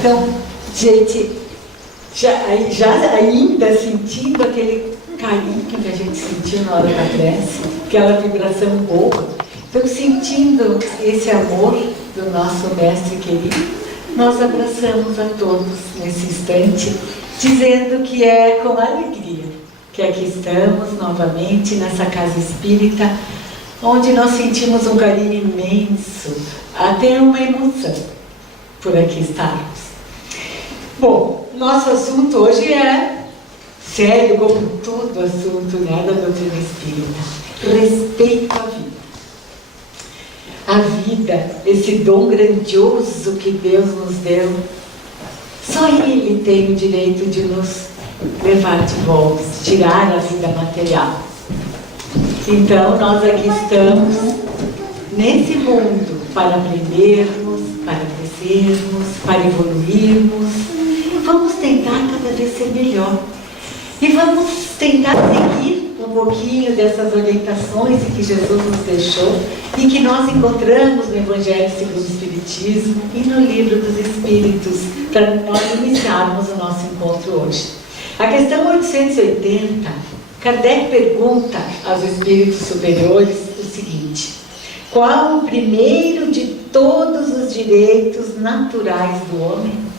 Então, gente, já ainda sentindo aquele carinho que a gente sentiu na hora da prece, aquela vibração boa, então sentindo esse amor do nosso Mestre querido, nós abraçamos a todos nesse instante, dizendo que é com alegria que aqui estamos novamente nessa casa espírita, onde nós sentimos um carinho imenso, até uma emoção por aqui estarmos. Bom, nosso assunto hoje é sério, como todo assunto, né, da doutrina espírita: respeito à vida. A vida, esse dom grandioso que Deus nos deu, só Ele tem o direito de nos levar de volta, tirar a vida material. Então, nós aqui estamos nesse mundo para aprendermos, para crescermos, para evoluirmos. Vamos tentar cada vez ser melhor. E vamos tentar seguir um pouquinho dessas orientações que Jesus nos deixou e que nós encontramos no Evangelho segundo o Espiritismo e no Livro dos Espíritos, para nós iniciarmos o nosso encontro hoje. A questão 880, Kardec pergunta aos espíritos superiores o seguinte: qual o primeiro de todos os direitos naturais do homem?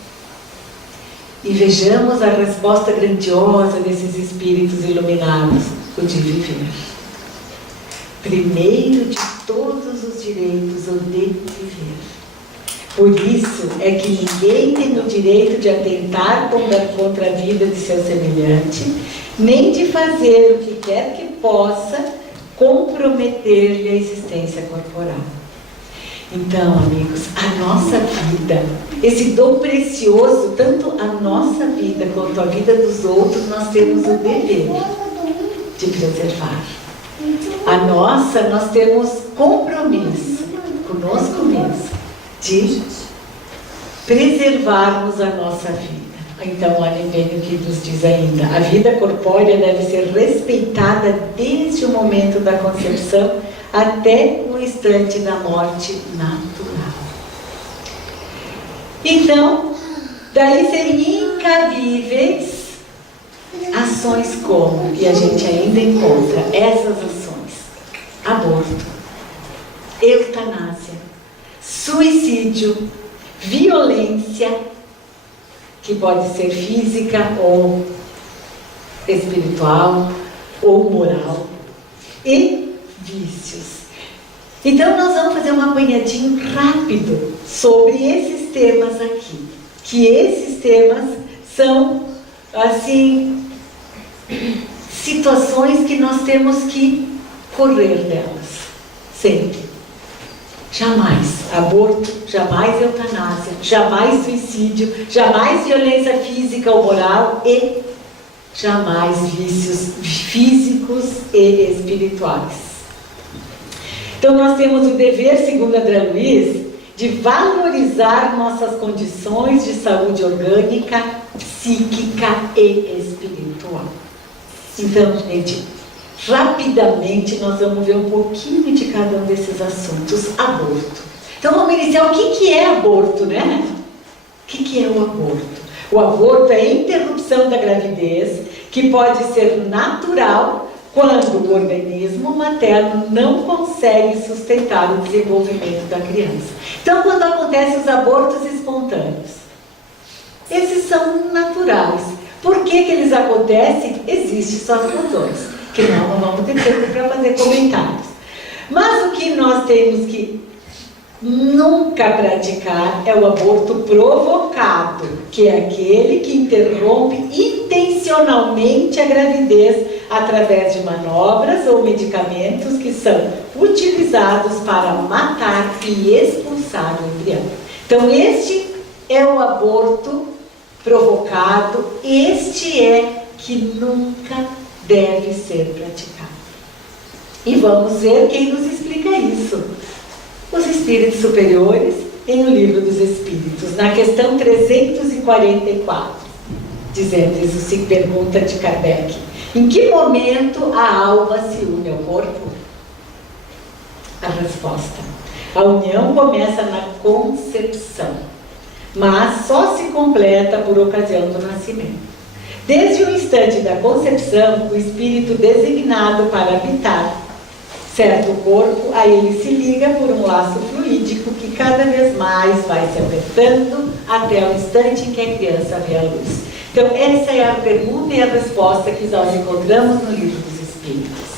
E vejamos a resposta grandiosa desses espíritos iluminados: o de viver. Primeiro de todos os direitos, o de viver. Por isso é que ninguém tem o direito de atentar contra a vida de seu semelhante, nem de fazer o que quer que possa comprometer-lhe a existência corporal. Então, amigos, a nossa vida, esse dom precioso, tanto a nossa vida quanto a vida dos outros, nós temos o dever de preservar. A nossa, nós temos compromisso conosco mesmo de preservarmos a nossa vida. Então, olhem bem o que nos diz ainda: a vida corpórea deve ser respeitada desde o momento da concepção até o instante da morte natural. Então, daí seriam incabíveis ações como, e a gente ainda encontra essas ações: aborto, eutanásia, suicídio, violência, que pode ser física ou espiritual ou moral, e vícios. Então nós vamos fazer um apanhadinho rápido sobre esses temas aqui, que esses temas são, assim, situações que nós temos que correr delas, sempre. Jamais aborto, jamais eutanásia, jamais suicídio, jamais violência física ou moral e jamais vícios físicos e espirituais. Então nós temos o dever, segundo André Luiz, de valorizar nossas condições de saúde orgânica, psíquica e espiritual. Então, gente, rapidamente nós vamos ver um pouquinho de cada um desses assuntos. Aborto. Então vamos iniciar. O que é aborto, né? O que é o aborto? O aborto é a interrupção da gravidez, que pode ser natural quando o organismo materno não consegue sustentar o desenvolvimento da criança. Então, quando acontecem os abortos espontâneos, esses são naturais. Por que eles acontecem? Existem suas razões, que não vamos ter tempo para fazer comentários. Mas o que nós temos que nunca praticar é o aborto provocado, que é aquele que interrompe intencionalmente a gravidez através de manobras ou medicamentos que são utilizados para matar e expulsar o embrião. Então, este é o aborto provocado, este é que nunca deve ser praticado. E vamos ver quem nos explica isso. Os espíritos superiores, em O Livro dos Espíritos, na questão 344, dizendo isso, se pergunta de Kardec: em que momento a alma se une ao corpo? A resposta: a união começa na concepção. mas só se completa por ocasião do nascimento. Desde o instante da concepção, o espírito designado para habitar certo corpo, a ele se liga por um laço fluídico que cada vez mais vai se apertando até o instante em que a criança vê a luz. Então, essa é a pergunta e a resposta que nós encontramos no Livro dos Espíritos.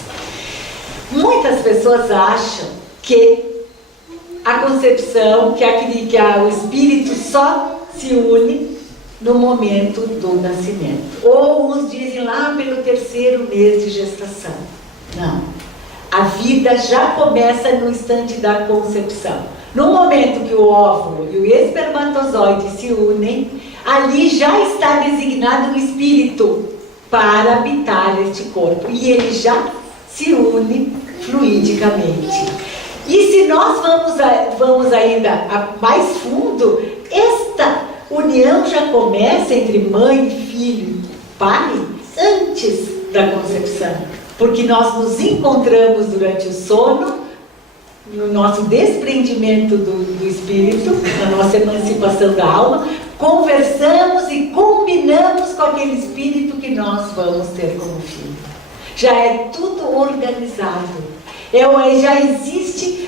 Muitas pessoas acham que a concepção, que o espírito só se une no momento do nascimento. Ou uns dizem lá pelo 3º mês de gestação. Não. A vida já começa no instante da concepção. No momento que o óvulo e o espermatozoide se unem, ali já está designado um espírito para habitar este corpo. E ele já se une fluidicamente. E se nós vamos ainda mais fundo, esta união já começa entre mãe, filho e pai antes da concepção. Porque nós nos encontramos durante o sono, no nosso desprendimento do espírito, na nossa emancipação da alma, conversamos e combinamos com aquele espírito que nós vamos ter como filho. Já é tudo organizado. Já existe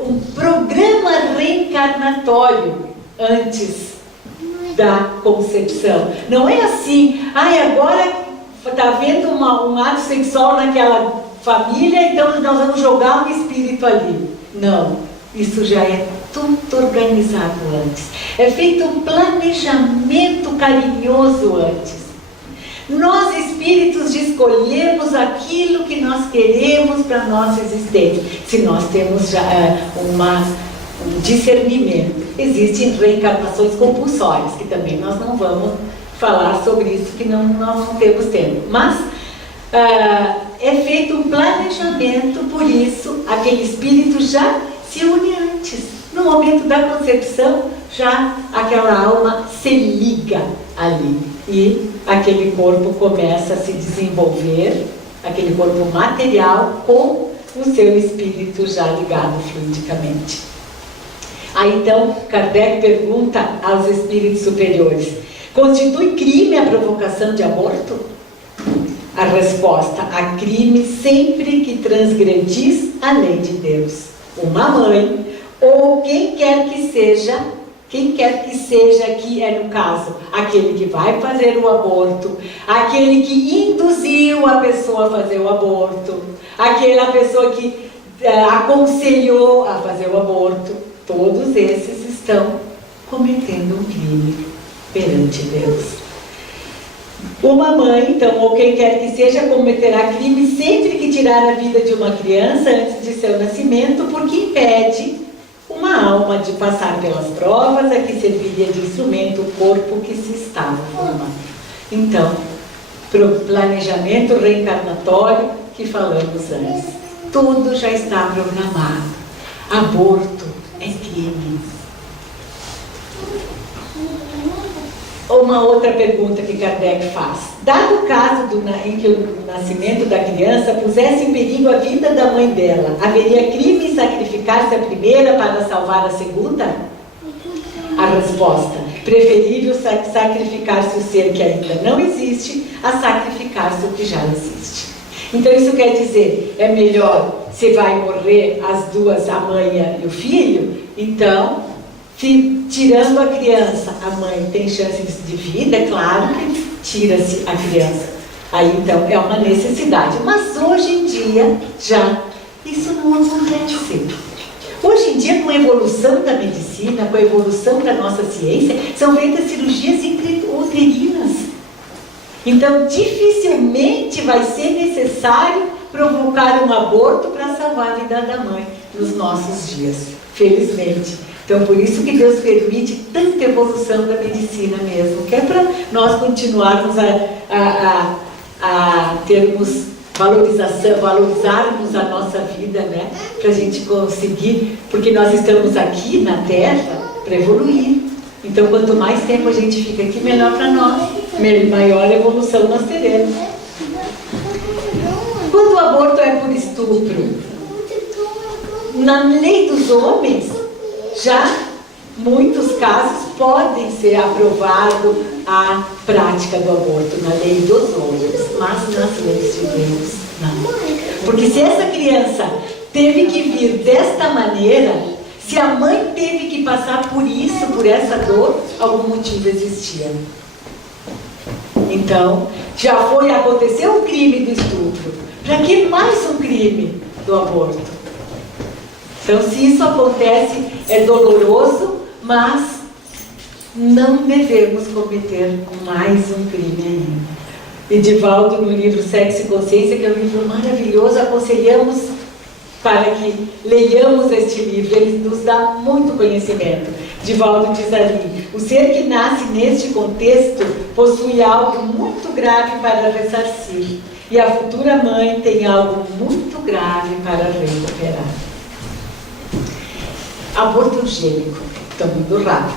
um programa reencarnatório antes da concepção. Não é assim, agora está havendo um ato sexual naquela família, então nós vamos jogar um espírito ali. Não, isso já é tudo organizado antes. É feito um planejamento carinhoso antes. Nós, espíritos, escolhemos aquilo que nós queremos para a nossa existência, se nós temos já um discernimento. Existem reencarnações compulsórias, que também nós não vamos falar sobre isso, que nós não temos tempo. Mas é feito um planejamento, por isso aquele espírito já se une antes. No momento da concepção, já aquela alma se liga ali e aquele corpo começa a se desenvolver, aquele corpo material com o seu espírito já ligado fluidicamente. Aí então Kardec pergunta aos espíritos superiores: constitui crime a provocação de aborto? A resposta: há crime sempre que transgredis a lei de Deus. Uma mãe, ou quem quer que seja, que é no caso, aquele que vai fazer o aborto, aquele que induziu a pessoa a fazer o aborto, aquela pessoa que aconselhou a fazer o aborto, todos esses estão cometendo um crime perante Deus. Uma mãe, então, ou quem quer que seja, cometerá crime sempre que tirar a vida de uma criança antes de seu nascimento, porque impede uma alma de passar pelas provas a que serviria de instrumento o corpo que se estava formando. Então, planejamento reencarnatório que falamos antes. Tudo já está programado. Aborto é crime. Uma outra pergunta que Kardec faz: dado o caso em que o nascimento da criança pusesse em perigo a vida da mãe dela, haveria crime em sacrificar-se a primeira para salvar a segunda? A resposta: preferível sacrificar-se o ser que ainda não existe a sacrificar-se o que já existe. Então isso quer dizer, é melhor, se vai morrer as duas, a mãe e o filho, então, se tirando a criança, a mãe tem chances de vida, é claro que tira-se a criança. Aí então é uma necessidade. Mas hoje em dia já isso não acontece. Hoje em dia, com a evolução da medicina, com a evolução da nossa ciência, são feitas cirurgias intrauterinas. Então dificilmente vai ser necessário provocar um aborto para salvar a vida da mãe nos nossos dias, felizmente. Então, por isso que Deus permite tanta evolução da medicina mesmo, que é para nós continuarmos a termos valorização, valorizarmos a nossa vida, né? Para a gente conseguir, porque nós estamos aqui na Terra para evoluir. Então, quanto mais tempo a gente fica aqui, melhor para nós, maior evolução nós teremos. Quando o aborto é por estupro, na lei dos homens, já muitos casos podem ser aprovado a prática do aborto na lei dos homens, mas nas leis de Deus não. Porque se essa criança teve que vir desta maneira, se a mãe teve que passar por isso, por essa dor, algum motivo existia. Então, aconteceu o crime do estupro. Para que mais um crime do aborto? Então, se isso acontece, é doloroso, mas não devemos cometer mais um crime ainda. Edivaldo, no livro Sexo e Consciência, que é um livro maravilhoso, aconselhamos para que leiamos este livro, ele nos dá muito conhecimento. Edivaldo diz ali: o ser que nasce neste contexto possui algo muito grave para ressarcir, e a futura mãe tem algo muito grave para recuperar. Aborto eugênico, então muito rápido,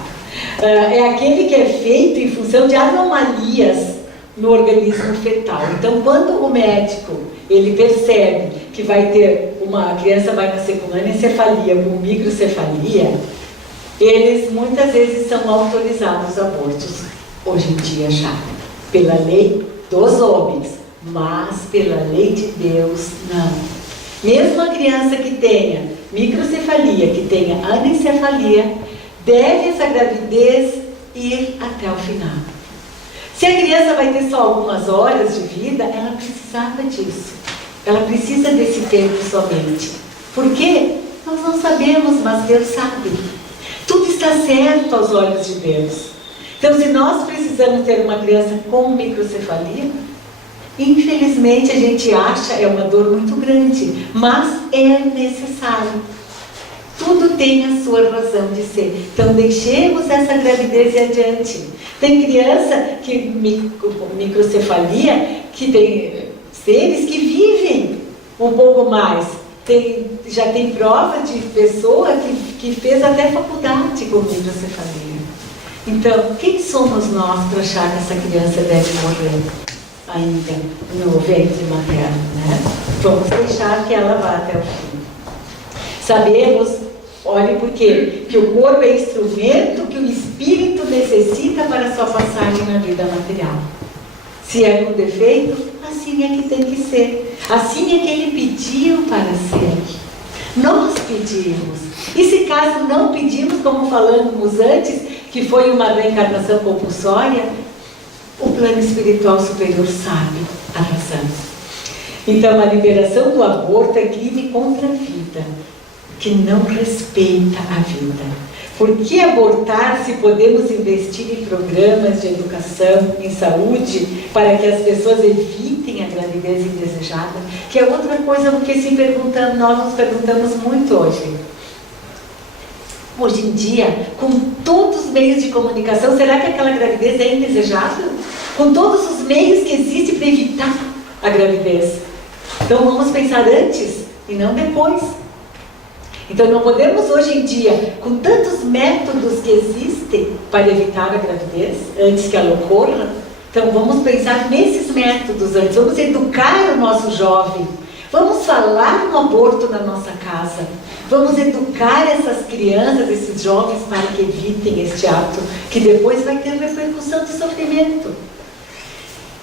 é aquele que é feito em função de anomalias no organismo fetal. Então, quando o médico ele percebe que vai ter a criança vai nascer com anencefalia, com microcefalia, eles muitas vezes são autorizados abortos, hoje em dia já, pela lei dos homens, mas pela lei de Deus, não. Mesmo a criança que tenha microcefalia, que tenha anencefalia, deve essa gravidez ir até o final. Se a criança vai ter só algumas horas de vida, ela precisava disso. Ela precisa desse tempo somente. Por quê? Nós não sabemos, mas Deus sabe. Tudo está certo aos olhos de Deus. Então, se nós precisamos ter uma criança com microcefalia, infelizmente a gente acha, é uma dor muito grande, mas é necessário. Tudo tem a sua razão de ser. Então, deixemos essa gravidez adiante. Tem criança que microcefalia, que tem seres que vivem um pouco mais. Já tem prova de pessoa que fez até faculdade com microcefalia. Então, quem somos nós para achar que essa criança deve morrer ainda no ventre materno, né? Vamos deixar que ela vá até o fim. Sabemos, olhe por quê? Que o corpo é instrumento que o espírito necessita para sua passagem na vida material. Se é com defeito, assim é que tem que ser. Assim é que ele pediu para ser. Nós pedimos. E se caso não pedimos, como falamos antes, que foi uma reencarnação compulsória, o plano espiritual superior sabe a razão. Então, a liberação do aborto é crime contra a vida, que não respeita a vida. Por que abortar se podemos investir em programas de educação, em saúde, para que as pessoas evitem a gravidez indesejada? Que é outra coisa que nós nos perguntamos muito hoje. Hoje em dia, com todos os meios de comunicação, será que aquela gravidez é indesejável? Com todos os meios que existem para evitar a gravidez. Então vamos pensar antes e não depois. Então não podemos hoje em dia, com tantos métodos que existem para evitar a gravidez, antes que ela ocorra, então vamos pensar nesses métodos antes, vamos educar o nosso jovem, vamos falar no aborto na nossa casa, vamos educar essas crianças, esses jovens, para que evitem este ato, que depois vai ter repercussão de sofrimento.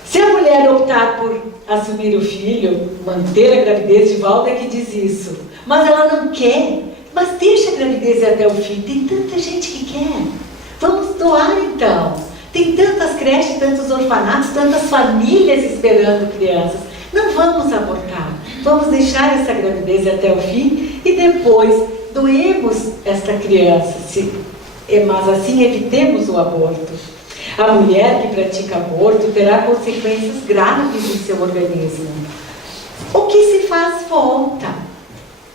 Se a mulher optar por assumir o filho, manter a gravidez, de volta é que diz isso, mas ela não quer, mas deixa a gravidez até o fim, tem tanta gente que quer, vamos doar então, tem tantas creches, tantos orfanatos, tantas famílias esperando crianças, não vamos abortar, vamos deixar essa gravidez até o fim e depois doemos esta criança, mas assim evitemos o aborto. A mulher que pratica aborto terá consequências graves em seu organismo. O que se faz volta.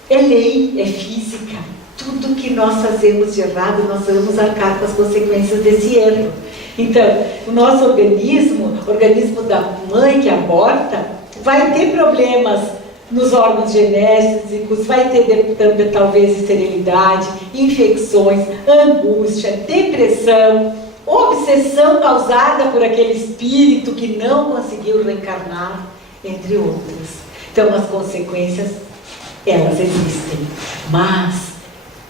É lei, é física. Tudo que nós fazemos de errado, nós vamos arcar com as consequências desse erro. Então, o nosso organismo, o organismo da mãe que aborta, vai ter problemas nos órgãos genéticos, vai ter talvez esterilidade, infecções, angústia, depressão, obsessão causada por aquele espírito que não conseguiu reencarnar, entre outras. Então, as consequências, elas existem. Mas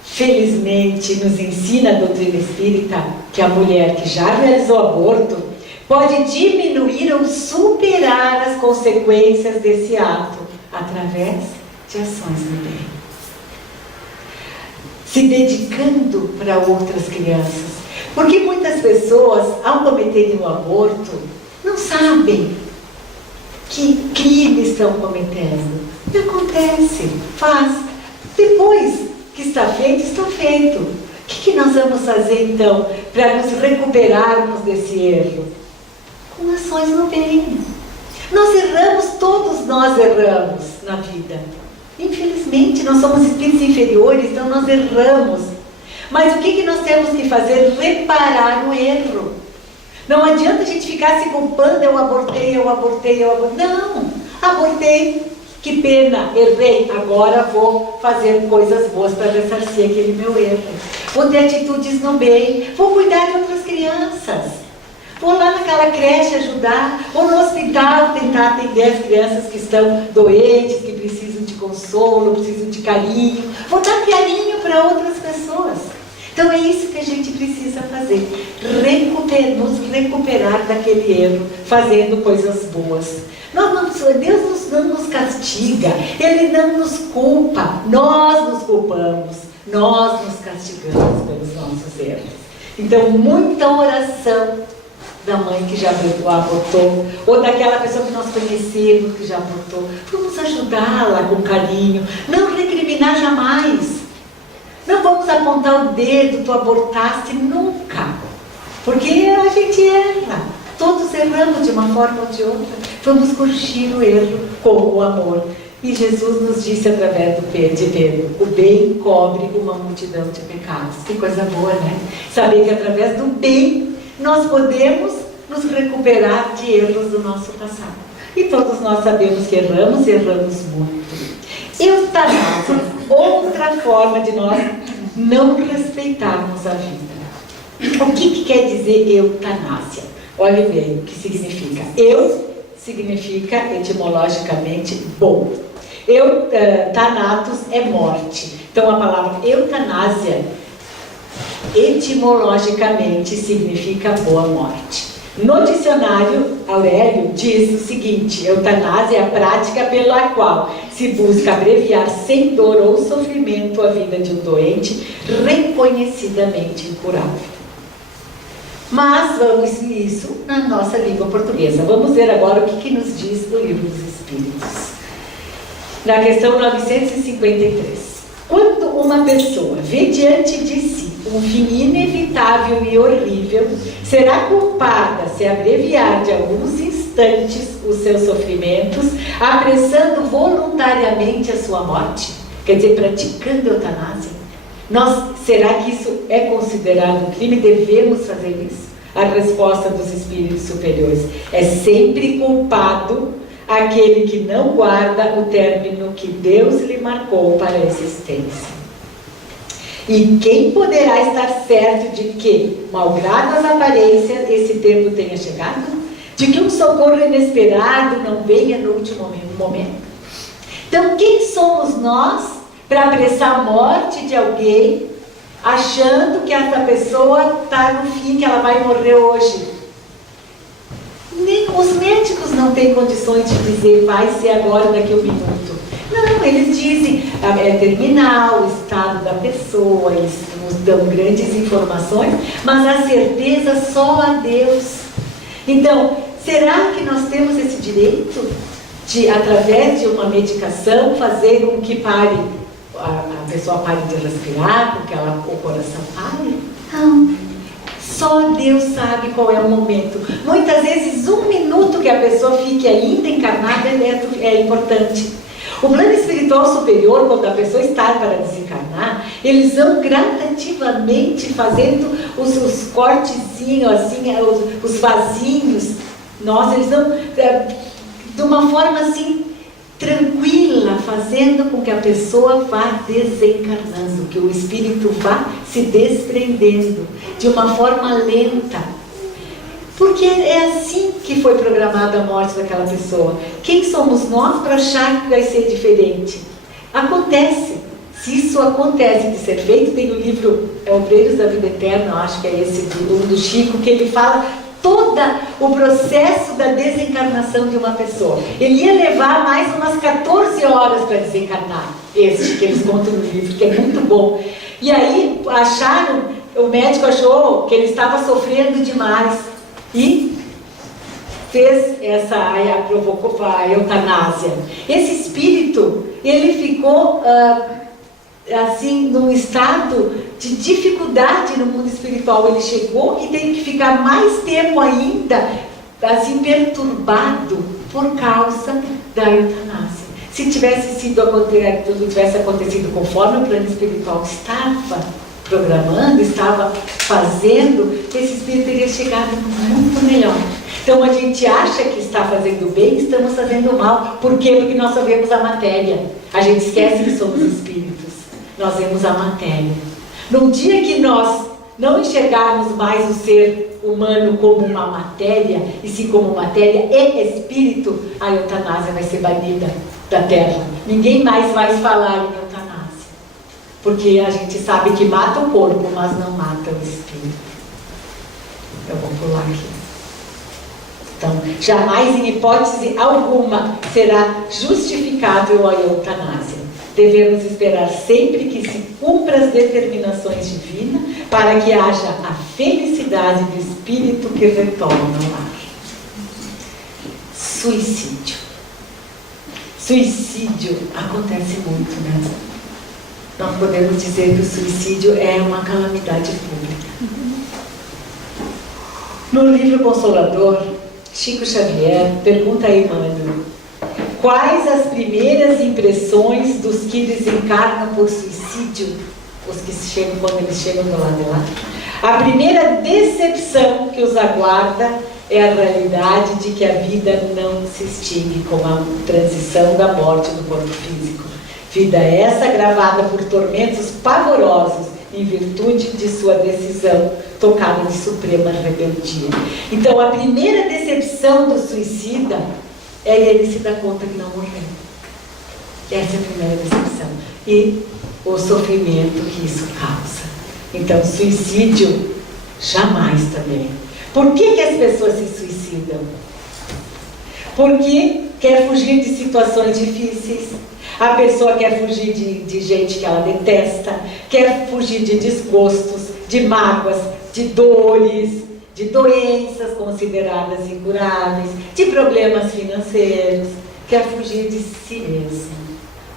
felizmente, nos ensina a doutrina espírita que a mulher que já realizou aborto pode diminuir ou superar as consequências desse ato através de ações no bem. Se dedicando para outras crianças. Porque muitas pessoas, ao cometerem o aborto, não sabem que crime estão cometendo. E acontece, faz. Depois que está feito, está feito. O que nós vamos fazer então para nos recuperarmos desse erro? Com ações no bem. Nós erramos, todos nós erramos na vida. Infelizmente, nós somos espíritos inferiores, então nós erramos. Mas o que nós temos que fazer? Reparar o erro. Não adianta a gente ficar se culpando, eu abortei. Não, abortei, que pena, errei, agora vou fazer coisas boas para ressarcir aquele meu erro. Vou ter atitudes no bem, vou cuidar de outras crianças. Vou lá naquela creche ajudar, vou no hospital tentar atender as crianças que estão doentes, que precisam de consolo, precisam de carinho. Vou dar carinho para outras pessoas. Então é isso que a gente precisa fazer, nos recuperar daquele erro, fazendo coisas boas. Deus não nos castiga, Ele não nos culpa, nós nos culpamos, nós nos castigamos pelos nossos erros. Então muita oração da mãe que já abortou, ou daquela pessoa que nós conhecemos que já abortou, vamos ajudá-la com carinho, não recriminar jamais. Não vamos apontar o dedo, tu abortaste, nunca. Porque a gente erra. Todos erramos de uma forma ou de outra. Vamos corrigir o erro com o amor. E Jesus nos disse através de Pedro, o bem cobre uma multidão de pecados. Que coisa boa, né? Saber que através do bem nós podemos nos recuperar de erros do nosso passado. E todos nós sabemos que erramos e erramos muito. Eutanásia, outra forma de nós não respeitarmos a vida. O que quer dizer eutanásia? Olhe bem o que significa. Significa etimologicamente bom. Thanatos é morte. Então a palavra eutanásia etimologicamente significa boa morte. No dicionário, Aurélio diz o seguinte: eutanásia é a prática pela qual se busca abreviar sem dor ou sofrimento a vida de um doente reconhecidamente incurável. Mas vamos isso na nossa língua portuguesa. Vamos ver agora o que nos diz o Livro dos Espíritos. Na questão 953. Quando uma pessoa vê diante de si um fim inevitável e horrível, será culpada se abreviar de alguns instantes os seus sofrimentos, apressando voluntariamente a sua morte? Quer dizer, praticando eutanásia? Será que isso é considerado um crime? Devemos fazer isso? A resposta dos espíritos superiores é sempre culpado aquele que não guarda o término que Deus lhe marcou para a existência. E quem poderá estar certo de que, malgrado as aparências, esse tempo tenha chegado? De que um socorro inesperado não venha no último momento? Então, quem somos nós para apressar a morte de alguém, achando que essa pessoa está no fim, que ela vai morrer hoje? Nem os médicos não têm condições de dizer vai ser agora, daqui a um minuto. Não, eles dizem é terminal, o estado da pessoa, eles nos dão grandes informações, mas a certeza só a Deus. Então, será que nós temos esse direito de, através de uma medicação, fazer com que pare, a pessoa pare de respirar, com que o coração pare? Não. Só Deus sabe qual é o momento. Muitas vezes, um minuto que a pessoa fique ainda encarnada é importante. O plano espiritual superior, quando a pessoa está para desencarnar, eles vão gradativamente fazendo os cortezinhos, assim, os vasinhos. Eles vão de uma forma assim, tranquila, fazendo com que a pessoa vá desencarnando, que o espírito vá se desprendendo de uma forma lenta, porque é assim que foi programada a morte daquela pessoa. Quem somos nós para achar que vai ser diferente? Acontece. Se isso acontece de ser feito, tem o livro Obreiros da Vida Eterna, eu acho que é esse do Chico, que ele fala todo o processo da desencarnação de uma pessoa. Ele ia levar mais umas 14 horas para desencarnar, esse que eles contam no livro, que é muito bom. E aí o médico achou que ele estava sofrendo demais e fez provocou a eutanásia. Esse espírito, ele ficou assim, num estado de dificuldade no mundo espiritual. Ele chegou e teve que ficar mais tempo ainda, assim, perturbado por causa da eutanásia. Se tudo tivesse acontecido conforme o plano espiritual estava programando, estava fazendo, esse espírito teria chegado muito melhor. Então a gente acha que está fazendo bem, estamos fazendo mal. Por quê? Porque nós só vemos a matéria. A gente esquece que somos espíritos. Nós vemos a matéria. No dia que nós não enxergarmos mais o ser humano como uma matéria, e sim como matéria e espírito, a eutanásia vai ser banida da Terra. Ninguém mais vai falar em eutanásia. Porque a gente sabe que mata o corpo, mas não mata o espírito. Eu vou pular aqui. Então, jamais, em hipótese alguma, será justificável a eutanásia. Devemos esperar sempre que se cumpra as determinações divinas para que haja a felicidade do espírito que retorna ao lar. Suicídio. Suicídio acontece muito, né? Nós podemos dizer que o suicídio é uma calamidade pública. No livro Consolador, Chico Xavier pergunta a Emmanuel: quais as primeiras impressões dos que desencarnam por suicídio, os que chegam quando eles chegam do lado de lá? A primeira decepção que os aguarda é a realidade de que a vida não se extingue com a transição da morte do corpo físico. Vida essa gravada por tormentos pavorosos em virtude de sua decisão tocada de suprema rebeldia. Então a primeira decepção do suicida é ele se dar conta que não morreu. Essa é a primeira decepção. E o sofrimento que isso causa. Então, suicídio, jamais também. Por que as pessoas se suicidam? Porque quer fugir de situações difíceis. A pessoa quer fugir de gente que ela detesta, quer fugir de desgostos, de mágoas, de dores, de doenças consideradas incuráveis, de problemas financeiros, quer fugir de si mesmo.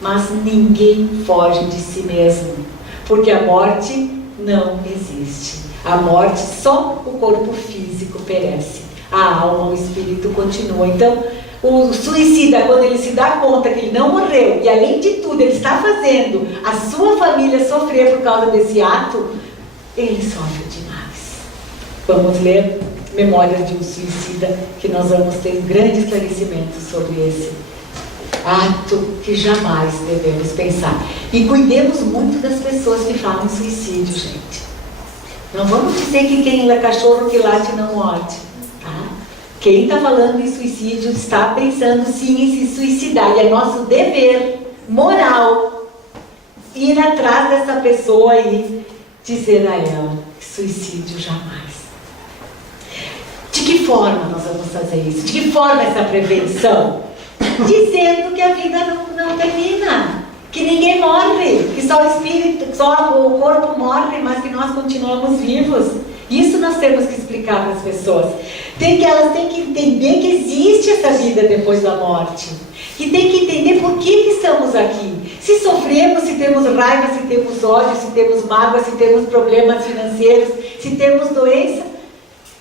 Mas ninguém foge de si mesmo, porque a morte não existe. A morte, só o corpo físico perece. A alma, o espírito continua. Então, o suicida, quando ele se dá conta que ele não morreu, e além de tudo, ele está fazendo a sua família sofrer por causa desse ato, ele sofre demais. Vamos ler Memórias de um Suicida, que nós vamos ter grande esclarecimento sobre esse ato que jamais devemos pensar. E cuidemos muito das pessoas que falam em suicídio, gente. Não vamos dizer que quem é cachorro que late não morde, tá? Quem está falando em suicídio está pensando sim em se suicidar. E é nosso dever moral ir atrás dessa pessoa e dizer a ela que suicídio jamais. De que forma nós vamos fazer isso? De que forma essa prevenção? Dizendo que a vida não termina, que ninguém morre, que só o espírito, só o corpo morre, mas que nós continuamos vivos. Isso nós temos que explicar para as pessoas. Elas têm que entender que existe essa vida depois da morte. Que tem que entender por que estamos aqui. Se sofremos, se temos raiva, se temos ódio, se temos mágoa, se temos problemas financeiros, se temos doença,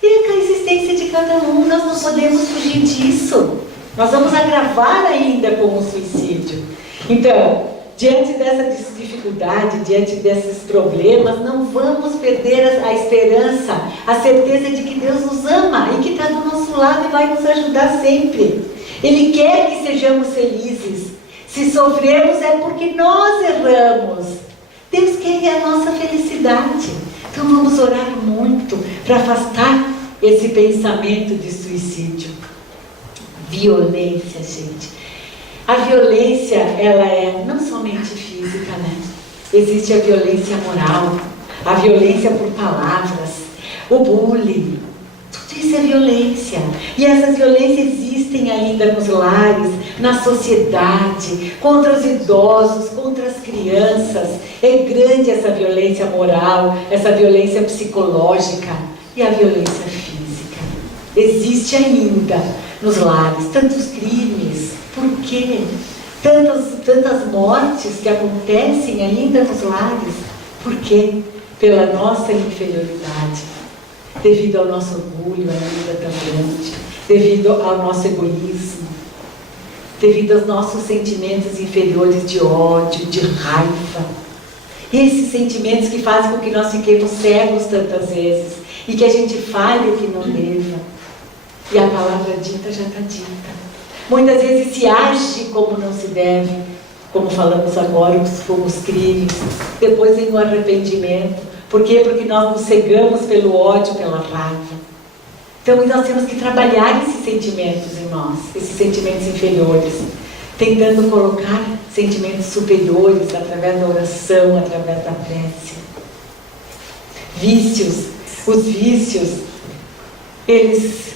fica a existência de cada um. Nós não podemos fugir disso. Nós vamos agravar ainda com o suicídio. Então, diante dessa dificuldade, diante desses problemas, não vamos perder a esperança, a certeza de que Deus nos ama e que está do nosso lado e vai nos ajudar sempre. Ele quer que sejamos felizes. Se sofremos é porque nós erramos. Deus quer a nossa felicidade. Então vamos orar muito para afastar esse pensamento de suicídio. Violência, gente. A violência, ela é não somente física, né? Existe a violência moral, a violência por palavras, o bullying. Tudo isso é violência. E essas violências existem ainda nos lares, na sociedade, contra os idosos, contra as crianças. É grande essa violência moral, essa violência psicológica e a violência física. Existe ainda nos lares tantos crimes. Por quê? Tantas mortes que acontecem ainda nos lares. Por quê? Pela nossa inferioridade, devido ao nosso orgulho ainda tão grande, devido ao nosso egoísmo, devido aos nossos sentimentos inferiores de ódio, de raiva. Esses sentimentos que fazem com que nós fiquemos cegos tantas vezes e que a gente fale o que não deva. E a palavra dita já está dita. Muitas vezes se age como não se deve, como falamos agora, como os crimes. Depois vem o arrependimento. Por quê? Porque nós nos cegamos pelo ódio, pela raiva. Então nós temos que trabalhar esses sentimentos em nós, esses sentimentos inferiores, tentando colocar sentimentos superiores através da oração, através da prece. Vícios. Os vícios, eles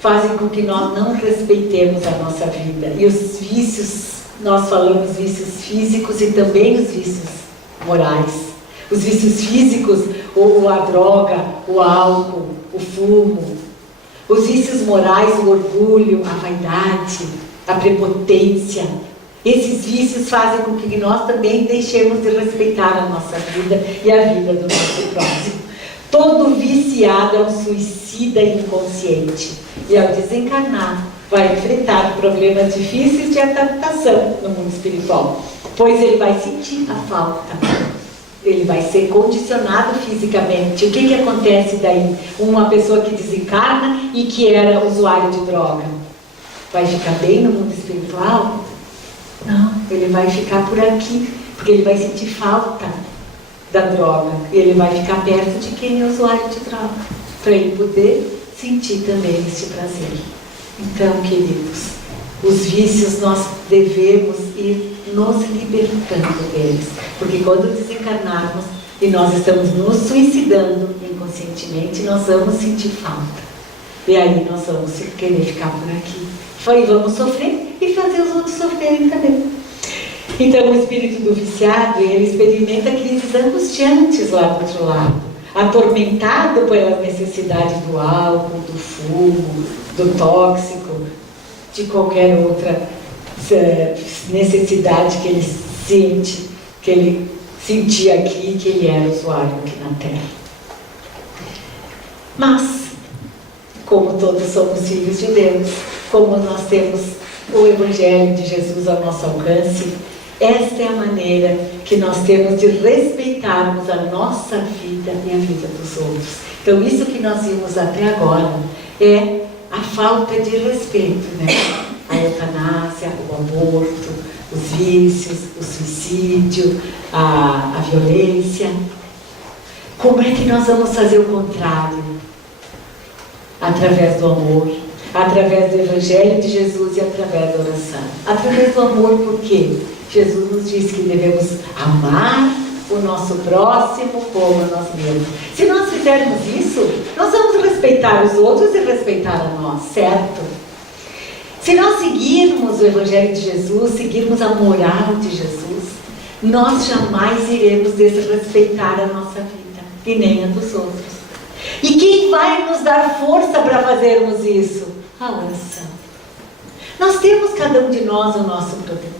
fazem com que nós não respeitemos a nossa vida. E os vícios, nós falamos vícios físicos e também os vícios morais. Os vícios físicos, ou a droga, o álcool, o fumo. Os vícios morais, o orgulho, a vaidade, a prepotência. Esses vícios fazem com que nós também deixemos de respeitar a nossa vida e a vida do nosso próximo. Todo viciado é um suicida inconsciente. E ao desencarnar, vai enfrentar problemas difíceis de adaptação no mundo espiritual. Pois ele vai sentir a falta. Ele vai ser condicionado fisicamente. O que acontece daí? Uma pessoa que desencarna e que era usuário de droga, vai ficar bem no mundo espiritual? Não, ele vai ficar por aqui, porque ele vai sentir falta da droga. E ele vai ficar perto de quem é usuário de droga, para ele poder sentir também este prazer. Então, queridos, os vícios nós devemos ir nos libertando deles, porque quando desencarnarmos e nós estamos nos suicidando inconscientemente, nós vamos sentir falta, e aí nós vamos querer ficar por aqui, e vamos sofrer e fazer os outros sofrerem também. Então o espírito do viciado, ele experimenta crises angustiantes lá do outro lado, atormentado pela necessidade do álcool, do fumo, do tóxico, de qualquer outra necessidade que ele sente, que ele sentia aqui, que ele era usuário aqui na Terra. Mas, como todos somos filhos de Deus, como nós temos o Evangelho de Jesus ao nosso alcance, esta é a maneira que nós temos de respeitarmos a nossa vida e a vida dos outros. Então, isso que nós vimos até agora é a falta de respeito, né? A eutanásia, o aborto, os vícios, o suicídio, a violência. Como é que nós vamos fazer o contrário? Através do amor, através do Evangelho de Jesus e através da oração. Através do amor, por quê? Jesus nos diz que devemos amar o nosso próximo como a nós mesmos. Se nós fizermos isso, nós vamos respeitar os outros e respeitar a nós, certo? Se nós seguirmos o Evangelho de Jesus, seguirmos a moral de Jesus, nós jamais iremos desrespeitar a nossa vida, e nem a dos outros. E quem vai nos dar força para fazermos isso? A oração. Nós temos cada um de nós o nosso protetor.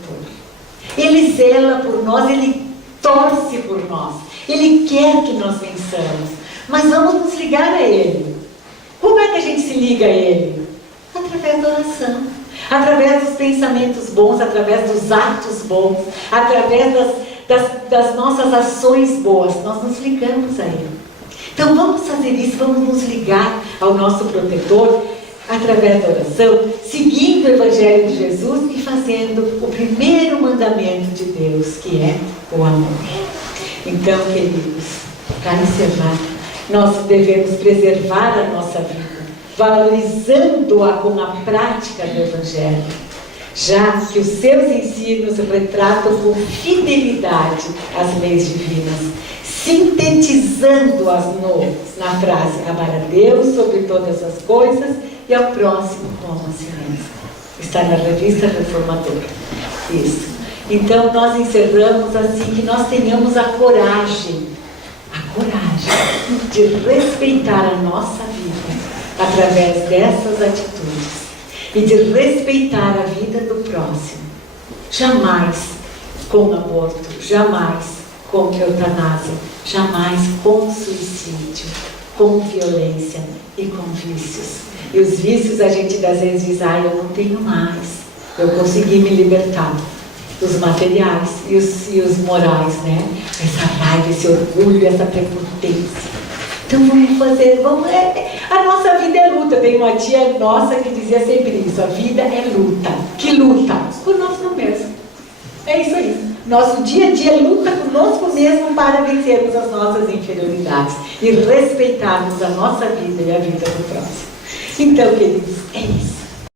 Ele zela por nós, ele torce por nós, ele quer que nós vençamos, mas vamos nos ligar a ele. Como é que a gente se liga a ele? Através da oração, através dos pensamentos bons, através dos atos bons, através das nossas ações boas, nós nos ligamos a ele. Então vamos fazer isso, vamos nos ligar ao nosso protetor através da oração, seguindo o Evangelho de Jesus e fazendo o primeiro mandamento de Deus, que é o amor. Então, queridos, para encerrar, nós devemos preservar a nossa vida, valorizando-a com a prática do Evangelho, já que os seus ensinos retratam com fidelidade as leis divinas, sintetizando-as na frase: amar a Deus sobre todas as coisas e ao próximo como a si mesmo. Está na Revista Reformadora. Isso. Então nós encerramos assim, que nós tenhamos a coragem de respeitar a nossa vida através dessas atitudes e de respeitar a vida do próximo. Jamais com aborto, jamais com eutanásia, jamais com suicídio, com violência e com vícios. E os vícios a gente às vezes diz: eu não tenho mais, eu consegui me libertar dos materiais e os morais, né? Essa raiva, esse orgulho, essa prepotência. Então a nossa vida é luta. Tem uma tia nossa que dizia sempre isso: a vida é luta. Que luta? Conosco mesmo. É isso aí. Nosso dia a dia é luta conosco mesmo para vencermos as nossas inferioridades e respeitarmos a nossa vida e a vida do próximo. Então, queridos, é isso.